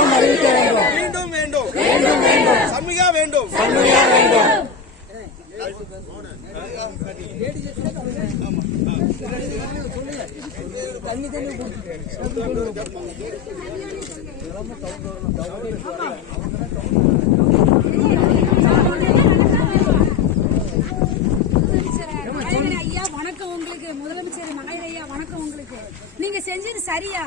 அரசாங்கம் அறிவிக்க வேண்டும். மீண்டும் வேண்டும். வேண்டும் வேண்டும். சம்மிகா வேண்டும். சம்மிகா வேண்டும். ஐயா வணக்கம் உங்களுக்கு. முதலமைச்சர் மகளிர் ஐயா வணக்கம் உங்களுக்கு. நீங்க செஞ்சது சரியா?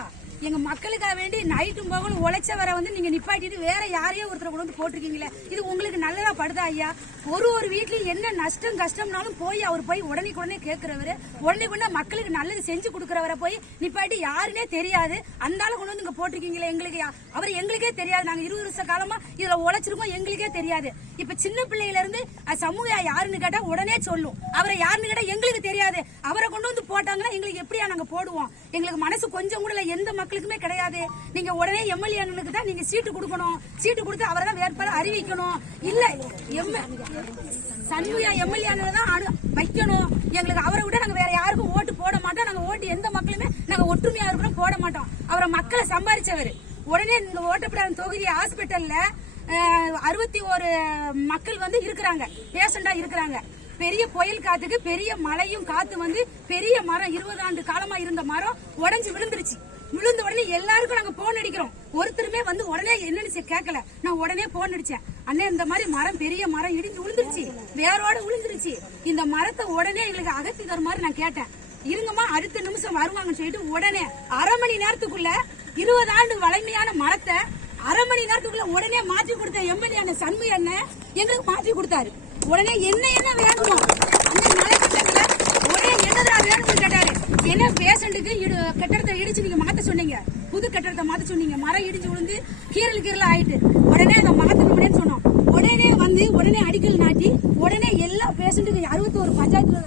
எங்க மக்களுக்காக வேண்டி நைட்டும் பகலும் உழைச்சவரை வந்து நீங்க நிப்பாட்டிட்டு வேற யாரையோ ஒருத்தரை கொண்டு வந்து போட்டிருக்கீங்களே, இது உங்களுக்கு நல்லதா படுதா ஐயா? ஒரு வீட்லயும் என்ன நஷ்டம் கஷ்டம்னாலும் போய் அவர் போய் உடனே கேட்கிறவரு, உடனே மக்களுக்கு நல்லது செஞ்சு கொடுக்கறவரை போய் நிப்பாட்டி யாருன்னே தெரியாது அந்த ஆளு கொண்டு வந்து இங்க போட்டிருக்கீங்களே. எங்களுக்கு அவர் எங்களுக்கே தெரியாது. நாங்க 20 வருஷ காலமா இதுல உழைச்சிருக்கோம், எங்களுக்கே தெரியாது. இப்ப சின்ன பிள்ளையில இருந்து சமூக யாருன்னு கேட்டா உடனே சொல்லும். அவரை யாருன்னு கேட்டா எங்களுக்கு தெரியாது. அவரை கொண்டு வந்து போட்டாங்கன்னா எங்களுக்கு எப்படியா நாங்க போடுவோம்? எங்களுக்கு மனசு கொஞ்சம் கூட எந்த மக்களுக்குமே கிடையாது. நீங்க உடனே எம்எல்ஏ தான் நீங்க சீட்டு கொடுக்கணும். சீட்டு கொடுத்து அவரை தான் வேட்பாளர் அறிவிக்கணும். இல்ல சண்முகா எம்எல்ஏ தான் வைக்கணும். எங்களுக்கு அவரை விட நாங்க வேற யாருக்கும் ஓட்டு போட மாட்டோம். நாங்க ஓட்டு எந்த மக்களுமே நாங்க ஒற்றுமையா இருக்கிறோம் போட மாட்டோம். அவரை மக்களை சம்பாதிச்சவர். உடனே இந்த ஓட்டப்படாத தொகுதி ஹாஸ்பிட்டல்ல 61 மக்கள் வந்து இருக்கிறாங்க, பேஷண்டா இருக்கிறாங்க. பெரிய புயல் காத்துக்கு பெரிய மழையும் காத்து வந்து பெரிய மரம் 20 ஆண்டு காலமா இருந்த மரம் உடஞ்சு விழுந்துருச்சு. விழுந்த உடனே எல்லாருக்கும் நாங்க போன் அடிக்கிறோம். ஒருத்தருமே வந்து உடனே என்னன்னு கேட்கல. நான் உடனே போன் அடிச்சேன். அண்ணே இந்த மாதிரி மரம் பெரிய மரம் இடிஞ்சு விழுந்துருச்சு, வேரோட விழுந்துருச்சு. இந்த மரத்தை உடனே எங்களுக்கு அகத்தி தர மாதிரி நான் கேட்டேன். இருங்கம்மா அடுத்த நிமிஷம் வருவாங்கன்னு சொல்லிட்டு உடனே அரை மணி நேரத்துக்குள்ள 20 ஆண்டு வளமையான மரத்தை அரை மணி நேரத்துக்குள்ள உடனே மாற்றி கொடுத்த எம்எல்ஏ சண்முக அண்ணன் எங்களுக்கு மாற்றி கொடுத்தாரு. உடனே என்ன வேணுமோ அந்த நலத்திட்டத்துல உடனே என்னதா வேணும்னு கேட்டாரு. என்ன பேஷண்ட்டுக்கு கட்டடத்தை இடிச்சு நீங்க மாத்த சொன்னீங்க, புது கட்டடத்தை மாத்த சொன்னீங்க, மரம் இடிச்சு விழுந்து கீரல் ஆயிட்டு உடனே அதை மாத்தணும்னு சொன்னோம். உடனே வந்து உடனே அடிக்கல் நாட்டி உடனே எல்லா பேஷண்ட்டுக்கு 61 பஞ்சாயத்துல